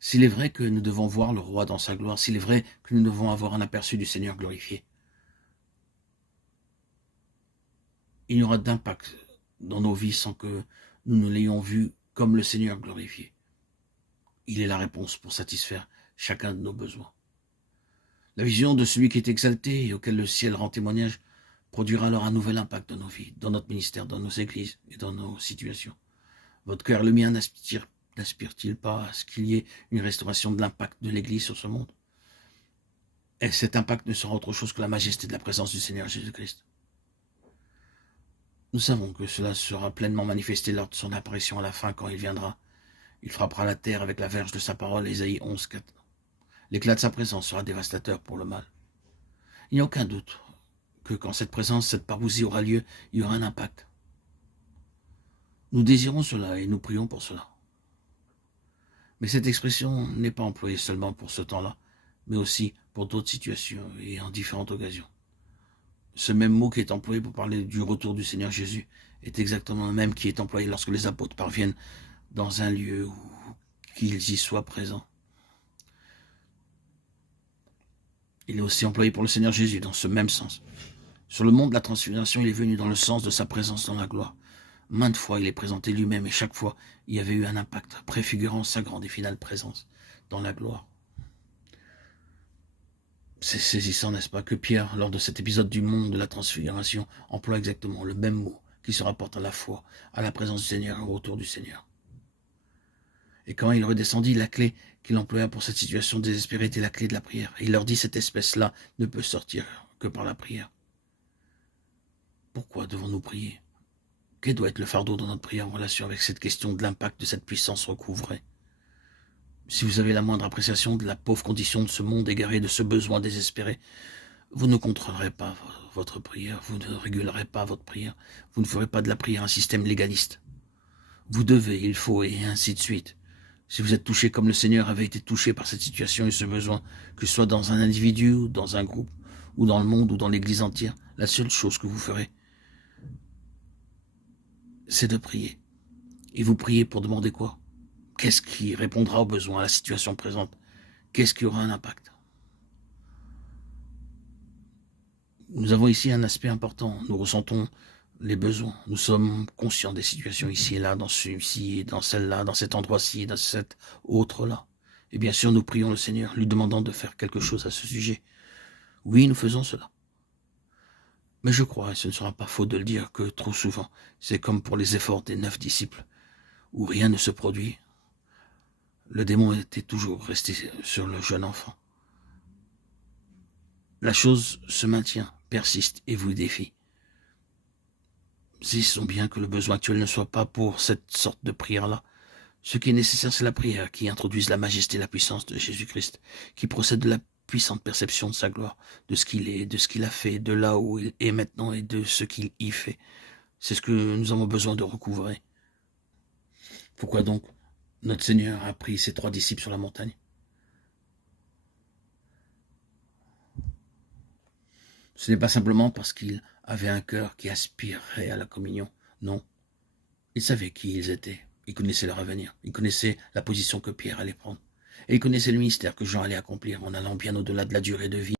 S'il est vrai que nous devons voir le roi dans sa gloire, s'il est vrai que nous devons avoir un aperçu du Seigneur glorifié, il n'y aura d'impact dans nos vies sans que nous ne l'ayons vu comme le Seigneur glorifié. Il est la réponse pour satisfaire chacun de nos besoins. La vision de celui qui est exalté et auquel le ciel rend témoignage produira alors un nouvel impact dans nos vies, dans notre ministère, dans nos églises et dans nos situations. Votre cœur et le mien n'aspire-t-il pas à ce qu'il y ait une restauration de l'impact de l'Église sur ce monde? Et cet impact ne sera autre chose que la majesté de la présence du Seigneur Jésus-Christ. Nous savons que cela sera pleinement manifesté lors de son apparition à la fin quand il viendra. Il frappera la terre avec la verge de sa parole, Ésaïe 11, 4. L'éclat de sa présence sera dévastateur pour le mal. Il n'y a aucun doute que quand cette présence, cette parousie aura lieu, il y aura un impact. Nous désirons cela et nous prions pour cela. Mais cette expression n'est pas employée seulement pour ce temps-là, mais aussi pour d'autres situations et en différentes occasions. Ce même mot qui est employé pour parler du retour du Seigneur Jésus est exactement le même qui est employé lorsque les apôtres parviennent dans un lieu où qu'ils y soient présents. Il est aussi employé pour le Seigneur Jésus dans ce même sens. Sur le mont de la transfiguration, il est venu dans le sens de sa présence dans la gloire. Maintes fois, il est présenté lui-même et chaque fois, il y avait eu un impact préfigurant sa grande et finale présence dans la gloire. C'est saisissant, n'est-ce pas, que Pierre, lors de cet épisode du mont de la transfiguration, emploie exactement le même mot qui se rapporte à la foi, à la présence du Seigneur et au retour du Seigneur. Et quand il redescendit, la clé qu'il employa pour cette situation désespérée était la clé de la prière. Et il leur dit, cette espèce-là ne peut sortir que par la prière. Pourquoi devons-nous prier? Quel doit être le fardeau dans notre prière en relation avec cette question de l'impact de cette puissance recouvrée? Si vous avez la moindre appréciation de la pauvre condition de ce monde égaré, de ce besoin désespéré, vous ne contrôlerez pas votre prière, vous ne régulerez pas votre prière, vous ne ferez pas de la prière un système légaliste. Vous devez, il faut, et ainsi de suite. Si vous êtes touché comme le Seigneur avait été touché par cette situation et ce besoin, que ce soit dans un individu, ou dans un groupe, ou dans le monde, ou dans l'Église entière, la seule chose que vous ferez, c'est de prier. Et vous priez pour demander quoi? Qu'est-ce qui répondra aux besoins, à la situation présente? Qu'est-ce qui aura un impact? Nous avons ici un aspect important. Nous ressentons les besoins. Nous sommes conscients des situations ici et là, dans celui-ci, dans celle-là, dans cet endroit-ci, dans cet autre-là. Et bien sûr, nous prions le Seigneur, lui demandant de faire quelque chose à ce sujet. Oui, nous faisons cela. Mais je crois, et ce ne sera pas faux de le dire, que trop souvent, c'est comme pour les efforts des 9 disciples, où rien ne se produit. Le démon était toujours resté sur le jeune enfant. La chose se maintient, persiste et vous défie. Saisissons bien que le besoin actuel ne soit pas pour cette sorte de prière-là. Ce qui est nécessaire, c'est la prière qui introduise la majesté et la puissance de Jésus-Christ, qui procède de la puissante perception de sa gloire, de ce qu'il est, de ce qu'il a fait, de là où il est maintenant et de ce qu'il y fait. C'est ce que nous avons besoin de recouvrer. Pourquoi donc notre Seigneur a pris ses 3 disciples sur la montagne? Ce n'est pas simplement parce qu'il avait un cœur qui aspirait à la communion. Non, il savait qui ils étaient. Il connaissait leur avenir. Il connaissait la position que Pierre allait prendre. Et il connaissait le ministère que Jean allait accomplir en allant bien au-delà de la durée de vie.